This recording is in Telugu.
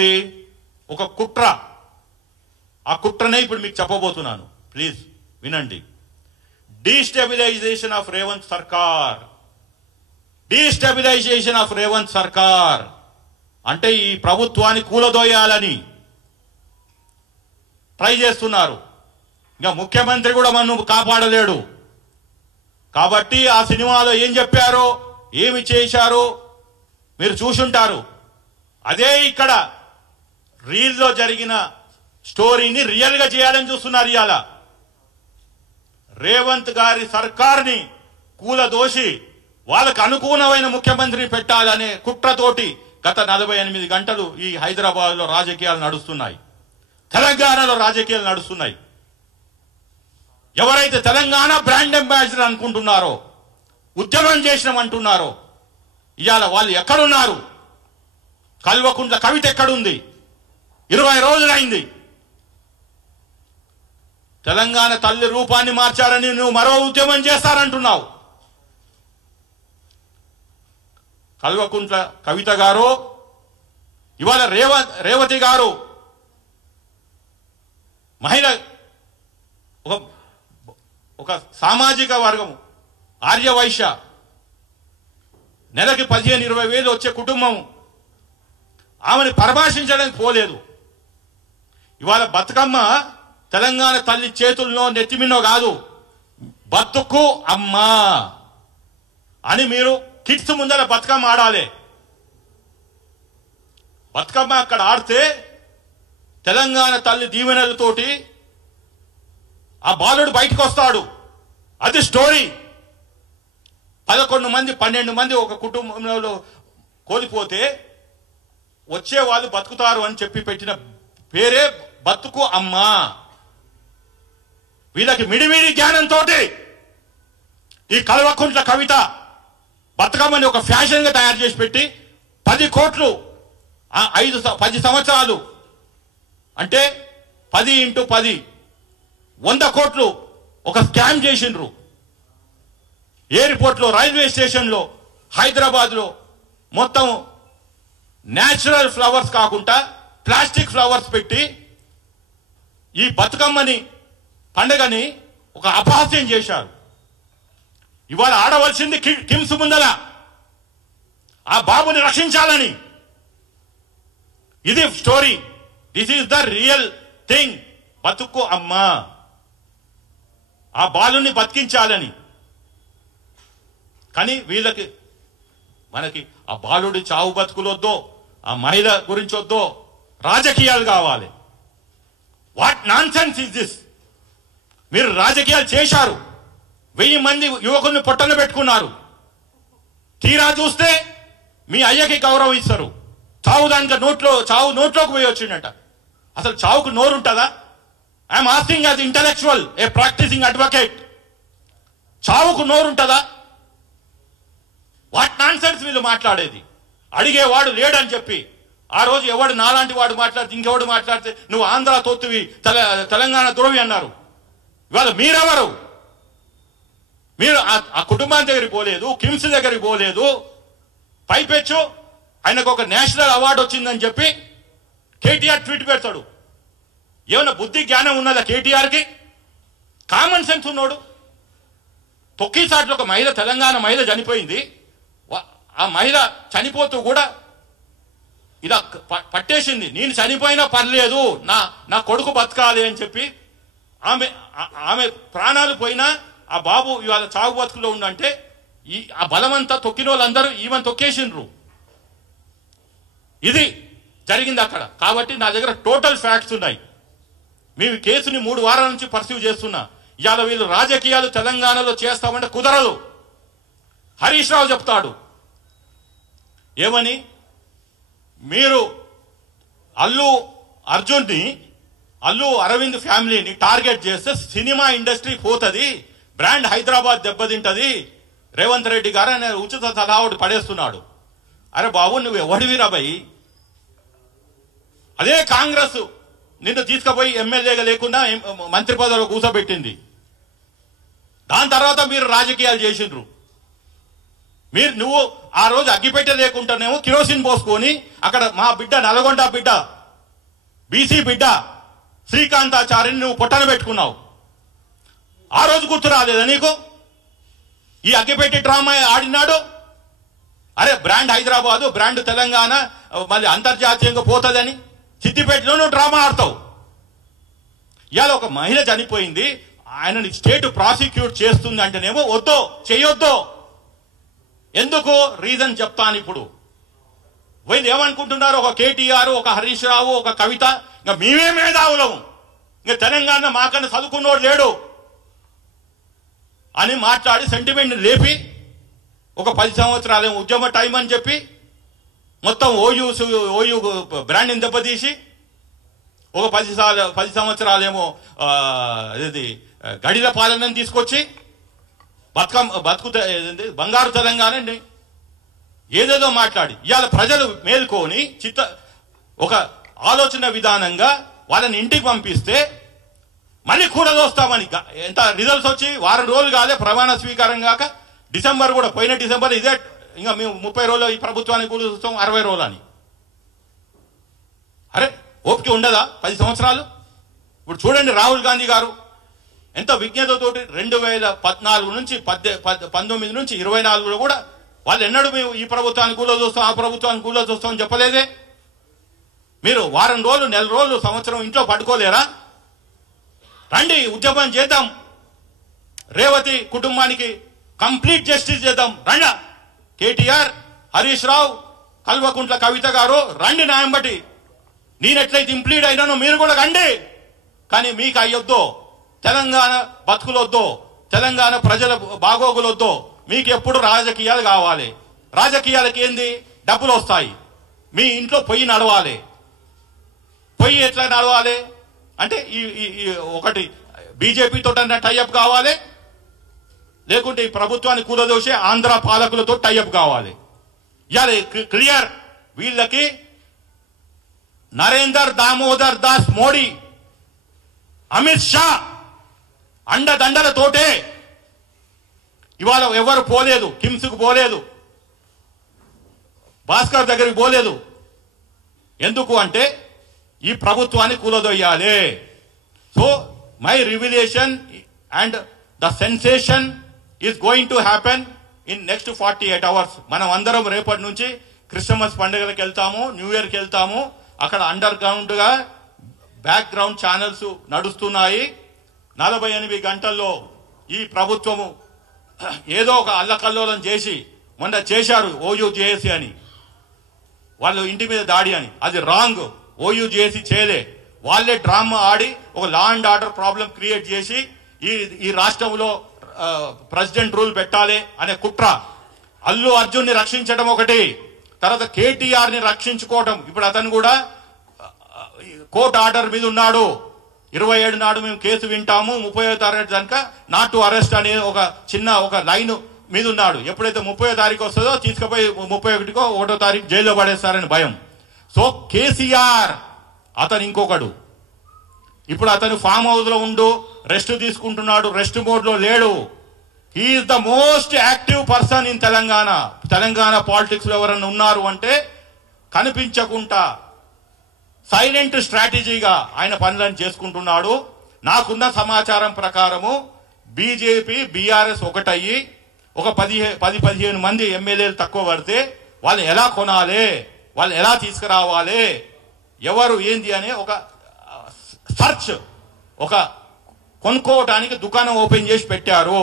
ఏంటిది? ఒక కుట్ర. ఆ కుట్రనే ఇప్పుడు మీకు చెప్పబోతున్నాను, ప్లీజ్ వినండి. డీస్టెబిలైజేషన్ ఆఫ్ రేవంత్ సర్కార్. డీస్టెబిలైజేషన్ ఆఫ్ రేవంత్ సర్కార్ అంటే ఈ ప్రభుత్వాన్ని కూలదోయాలని ట్రై చేస్తున్నారు. ఇంకా ముఖ్యమంత్రి కూడా మనం కాపాడలేడు. కాబట్టి ఆ సినిమాలో ఏం చెప్పారో, ఏమి చేశారో మీరు చూసుంటారు. అదే ఇక్కడ రీల్లో జరిగిన స్టోరీని రియల్ గా చేయాలని చూస్తున్నారు. ఇవాళ రేవంత్ గారి సర్కార్ని కూలదోసి వాళ్ళకు అనుకూలమైన ముఖ్యమంత్రిని పెట్టాలనే కుట్రతోటి గత 48 గంటలు ఈ హైదరాబాద్ లో రాజకీయాలు నడుస్తున్నాయి, తెలంగాణలో రాజకీయాలు నడుస్తున్నాయి. ఎవరైతే తెలంగాణ బ్రాండ్ అంబాసిడర్ అనుకుంటున్నారో, ఉద్యమం చేసినామంటున్నారో, ఇవాళ వాళ్ళు ఎక్కడున్నారు? కల్వకుంట్ల కవిత ఎక్కడుంది? 20 రోజులైంది. తెలంగాణ తల్లి రూపాన్ని మార్చారని నువ్వు మరో ఉద్యమం చేస్తారంటున్నావు. కల్వకుంట్ల కవిత గారు, ఇవాళ రేవతి గారు మహిళ, ఒక సామాజిక వర్గము, ఆర్యవైశ్య, నెలకి 15-20 వేలు వచ్చే కుటుంబం, ఆమెను పరామర్శించడానికి పోలేదు. ఇవాళ బతుకమ్మ తెలంగాణ తల్లి చేతుల్లో నెత్తిమిన్నో కాదు, బతుకు అమ్మా అని మీరు కిడ్స్ ముందర బతుకమ్మ ఆడాలి. బతుకమ్మ అక్కడ ఆడితే తెలంగాణ తల్లి దీవెనలతోటి ఆ బాలుడు బయటకు వస్తాడు. అది స్టోరీ. 11 మంది 12 మంది ఒక కుటుంబంలో కోల్పోతే వచ్చే వాళ్ళు బతుకుతారు అని చెప్పి పెట్టిన పేరే బతుకు అమ్మా. వీళ్ళకి మిడిమిడి జ్ఞానంతో ఈ కల్వకుంట్ల కవిత బతుకమ్మని ఒక ఫ్యాషన్ గా తయారు చేసి పెట్టి 10 కోట్లు 10 సంవత్సరాలు అంటే 10 × 10 100 కోట్లు ఒక స్కామ్ చేసిండ్రు. ఎయిర్పోర్ట్ లో, రైల్వే స్టేషన్ లో, హైదరాబాద్ లో మొత్తం న్యాచురల్ ఫ్లవర్స్ కాకుండా ప్లాస్టిక్ ఫ్లవర్స్ పెట్టి ఈ బతుకమ్మని పండుగని ఒక అపహాస్యం చేశారు. ఇవాళ ఆడవలసింది కిమ్స్ ముందల ఆ బాబుని రక్షించాలని. ఇది story. This is the real thing. బతుకు అమ్మా, ఆ బాలుని బతికించాలని. కానీ వీళ్ళకి మనకి ఆ బాలుడి చావు బతుకులొద్దో, ఆ మహిళ గురించి వద్దో, రాజకీయాలు కావాలి. What non sense is this? మీరు రాజకీయాలు చేశారు, 1000 మంది యువకుల్ని పొట్టన పెట్టుకున్నారు. తీరా చూస్తే మీ అయ్యకి గౌరవం ఇస్తారు. చావు దానికి నోట్లోకి పోయి వచ్చిండట. అసలు చావుకు నోరు ఉంటుందా? I'm asking as intellectual, a practising advocate. చావుకు నోరు ఉంటుందా? వాట్ నాన్ సెన్స్ వీళ్ళు మాట్లాడేది. అడిగేవాడు లేడని చెప్పి ఆ రోజు ఎవడు నాలాంటి వాడు మాట్లాడితే ఇంకెవడు మాట్లాడితే నువ్వు ఆంధ్ర తోత్తువి, తెలంగాణ ద్రోవి అన్నారు. ఇవాళ మీరెవరు? మీరు ఆ కుటుంబాన్ని దగ్గరికి పోలేదు, కిమ్స్ దగ్గరికి పోలేదు. పైపెచ్చు ఆయనకు ఒక నేషనల్ అవార్డు వచ్చిందని చెప్పి కేటీఆర్ ట్వీట్ పెడతాడు. ఏమన్నా బుద్ధి జ్ఞానం ఉన్నదా కేటీఆర్కి? కామన్ సెన్స్ ఉన్నాడు. తొక్కిసాట్లో ఒక మహిళ, తెలంగాణ మహిళ చనిపోయింది. ఆ మహిళ చనిపోతూ కూడా ఇలా పట్టేసింది. నేను చనిపోయినా పర్లేదు, నా కొడుకు బతకాలి అని చెప్పి ఆమె ప్రాణాలు పోయినా ఆ బాబు ఇవాళ చావు బతుకులో ఉండంటే ఆ బలమంతా తొక్కిన వాళ్ళందరూ ఈమెను తొక్కేసిండ్రు. ఇది జరిగింది అక్కడ. కాబట్టి నా దగ్గర టోటల్ ఫ్యాక్ట్స్ ఉన్నాయి. మేము కేసుని 3 వారాల నుంచి పర్సీవ్ చేస్తున్నా. ఇవాళ వీళ్ళు రాజకీయాలు తెలంగాణలో చేస్తామంటే కుదరదు. హరీష్ రావు చెప్తాడు ఏమని, మీరు అల్లు అరవింద్ ఫ్యామిలీని టార్గెట్ చేస్తే సినిమా ఇండస్ట్రీ పోతుంది, బ్రాండ్ హైదరాబాద్ దెబ్బతింటది, రేవంత్ రెడ్డి గారు అనే ఉచిత సలహా ఒకటి పడేస్తున్నాడు. అరే బాబు, నువ్వు ఎవడివిరా భయ్? అదే కాంగ్రెస్ నిన్ను తీసుకుపోయి ఎమ్మెల్యేగా లేకుండా మంత్రి పదవిలో కూర్చోబెట్టింది. దాని తర్వాత మీరు రాజకీయాలు చేసిండ్రు. నువ్వు ఆ రోజు అగ్గిపెట్టె లేకుండానేమో కిరోసిన్ పోసుకొని అక్కడ మా బిడ్డ నల్గొండ బిడ్డ బీసీ బిడ్డ శ్రీకాంతాచార్యని నువ్వు పొట్టన పెట్టుకున్నావు. ఆ రోజు గుర్తు రాలేదా నీకు? ఈ అగ్గిపెట్టి డ్రామా ఆడినాడు. అరే బ్రాండ్ హైదరాబాదు, బ్రాండ్ తెలంగాణ మళ్ళీ అంతర్జాతీయంగా పోతుందని సిద్దిపేటలో నువ్వు డ్రామా ఆడతావు. ఇవాళ ఒక మహిళ చనిపోయింది, ఆయనని స్టేట్ ప్రాసిక్యూట్ చేస్తుంది అంటేనేమో వద్దో చెయ్యొద్దో. ఎందుకు రీజన్ చెప్తాను. ఇప్పుడు వీళ్ళు ఏమనుకుంటున్నారు, ఒక కేటీఆర్, ఒక హరీష్ రావు, ఒక కవిత, ఇంకా మేమే మేధావులము, ఇంకా తెలంగాణ మాకన్నా చదువుకున్నోడు లేడు అని మాట్లాడి సెంటిమెంట్ లేపి ఒక 10 సంవత్సరాలేమో ఉద్యమ టైం అని చెప్పి మొత్తం ఓయూ బ్రాండ్ని దెబ్బతీసి ఒక 10 సంవత్సరాలేమో ఇది గడిల పాలనని తీసుకొచ్చి బంగారు తెలంగాణ ఏదేదో మాట్లాడి ఇవాళ ప్రజలు మేల్కొని ఒక ఆలోచన విధానంగా వాళ్ళని ఇంటికి పంపిస్తే మళ్ళీ కూడదోస్తామని ఎంత రిజల్ట్స్ వచ్చి వారం రోజులు కాలే ప్రమాణ స్వీకారం కాక డిసెంబర్ కూడా పోయిన డిసెంబర్ ఇదే ఇంకా మేము 30 రోజులు ఈ ప్రభుత్వానికి కూడా చూస్తాం 60 రోజులు అని. అరే ఓపిక ఉండదా 10 సంవత్సరాలు? ఇప్పుడు చూడండి రాహుల్ గాంధీ గారు ఎంత విజ్ఞతతోటి 2014 నుంచి 19 నుంచి 24లో కూడా వాళ్ళు ఎన్నడూ మేము ఈ ప్రభుత్వాన్ని కూడా చూస్తాం ఆ ప్రభుత్వాన్ని కూడా చూస్తాం చెప్పలేదే. మీరు వారం రోజులు నెల రోజులు సంవత్సరం ఇంట్లో పట్టుకోలేరా? రండి ఉద్యమం చేద్దాం, రేవతి కుటుంబానికి కంప్లీట్ జస్టిస్ చేద్దాం. రండి కేటీఆర్, హరీష్ రావు, కల్వకుంట్ల కవిత గారు రండి న్యాయం బట్టి. నేనెట్లయితే ఇంప్లీడ్ అయినానో మీరు కూడా రండి. కానీ మీకు అయ్యొద్దో, తెలంగాణ బతుకులొద్దో, తెలంగాణ ప్రజల బాగోగులొద్దో, మీకు ఎప్పుడు రాజకీయాలు కావాలి. రాజకీయాలకి ఏంది? డబ్బులు వస్తాయి. మీ ఇంట్లో పొయ్యి నడవాలి. పొయ్యి ఎట్లా నడవాలి అంటే ఒకటి బీజేపీతో టైఅప్ కావాలి, లేకుంటే ఈ ప్రభుత్వాన్ని కూలదోసే ఆంధ్ర పాలకులతో టైఅప్ కావాలి. ఇవాళ క్లియర్ వీళ్ళకి నరేందర్ దామోదర్ దాస్ మోడీ, అమిత్ షా అండదండలతోటే ఇవాళ ఎవరు పోలేదు. కిమ్స్కు పోలేదు, భాస్కర్ దగ్గరికి పోలేదు. ఎందుకు అంటే ఈ ప్రభుత్వాన్ని కూలదొయ్యాలి. So my revelation and the sensation is going to happen in next 48 hours. మనం అందరం రేపటి నుంచి క్రిస్మస్ పండుగలకు వెళ్తాము, న్యూ ఇయర్కి వెళ్తాము. అక్కడ అండర్ గ్రౌండ్ గా బ్యాక్ గ్రౌండ్ ఛానల్స్ నడుస్తున్నాయి. 48 గంటల్లో ఈ ప్రభుత్వము ఏదో ఒక అల్లకల్లోలం చేసి మొన్న చేశారు ఓయూజేఏసీ అని, వాళ్ళు ఇంటి మీద దాడి అని. అది రాంగ్. ఓయూజేఏసీ చేయలే. వాళ్ళే డ్రామా ఆడి ఒక law and order problem create చేసి ఈ రాష్ట్రంలో ప్రెసిడెంట్ రూల్ పెట్టాలి అనే కుట్ర. అల్లు అర్జున్ ని రక్షించడం ఒకటి, తర్వాత కేటీఆర్ ని రక్షించుకోవటం. ఇప్పుడు అతను కూడా కోర్టు ఆర్డర్ మీద ఉన్నాడు. 27 నాడు మేము కేసు వింటాము, 30వ తారీఖు కనుక నాట్ టు అరెస్ట్ అనే ఒక లైన్ మీద ఉన్నాడు. ఎప్పుడైతే 30వ తారీఖు వస్తుందో తీసుకుపోయి 31కో 1వ తారీఖు జైల్లో పడేస్తారని భయం. సో కేసీఆర్ అతను ఇంకొకడు. ఇప్పుడు అతను ఫామ్ హౌస్ లో ఉండు రెస్ట్ తీసుకుంటున్నాడు, రెస్ట్ మోడ్ లో లేడు. He's the most active person in Telangana. Telangana politics లో ఎవరన్నా ఉన్నారు అంటే కనిపించకుండా సైలెంట్ స్ట్రాటజీగా ఆయన పనులను చేసుకుంటున్నాడు. నాకున్న సమాచారం ప్రకారము బీజేపీ బీఆర్ఎస్ ఒకటయ్యి ఒక 10-15 మంది ఎమ్మెల్యేలు తక్కువ పడితే వాళ్ళు ఎలా కొనాలి, వాళ్ళు ఎలా తీసుకురావాలి, ఎవరు ఏంది అనే ఒక సర్చ్, ఒక కొనుక్కోవటానికి దుకాణం ఓపెన్ చేసి పెట్టారు.